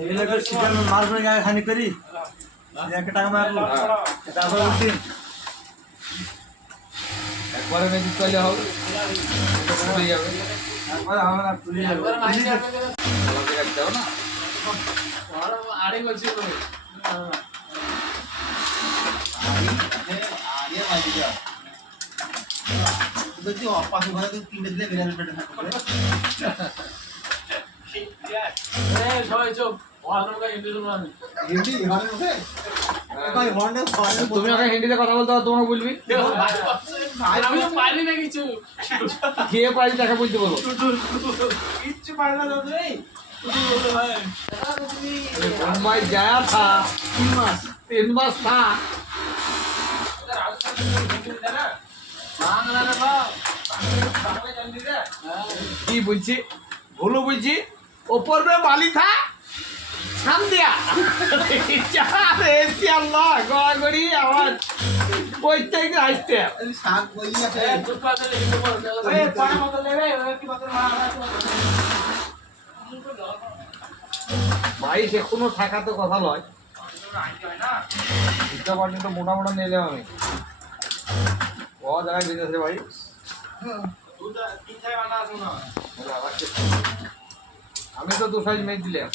এগুলো করে চিকেন মাছ ধরে গায়ে খানি করি একটা টাকা মারলো তারপরে উঠি একবারে মেজি চলে হবে চলে যাবে একবারে আমার আর তুলে যাবে আমাকে এক দাও না আরে বলছি তো আরে মাঝি যা যদি অপাস করে তুই তিনটে দিলে বিরিয়ানি পেটে থাকবে এই সবাই চুপ ওয়ালকা হিন্দি শুনো আমি হিন্দি ঘরে উঠে ভাই হন্ডে তুমি ওকে হিন্দিতে কথা বলতে হবে তোমাকে বলবি আমি তো পারি না কিছু কে পারি তাকে বলতে বলো কিচ্ছু পারে না দাদু এই ভাই मुंबई गया था 3 मास था বাংলা রে বাপ की बोलছি बोलो बोलছি ऊपर में बाली था छान दिया अरे अल्लाह गवा करी आवाज প্রত্যেক আসতে শাক কই আছে এই চুপ করে হিন্দি বল এই পাড়া মত নেবে ওই কি বাতের মারা ভাই এখনো থাকা তো কথা নয় ইচ্ছা পর্যন্ত মোটা মোটা নিয়ে যাবো আমি ও জায়গায় বিজনেস রে ভাই আমি তো 2 সাইজ মেয়ে দিলাম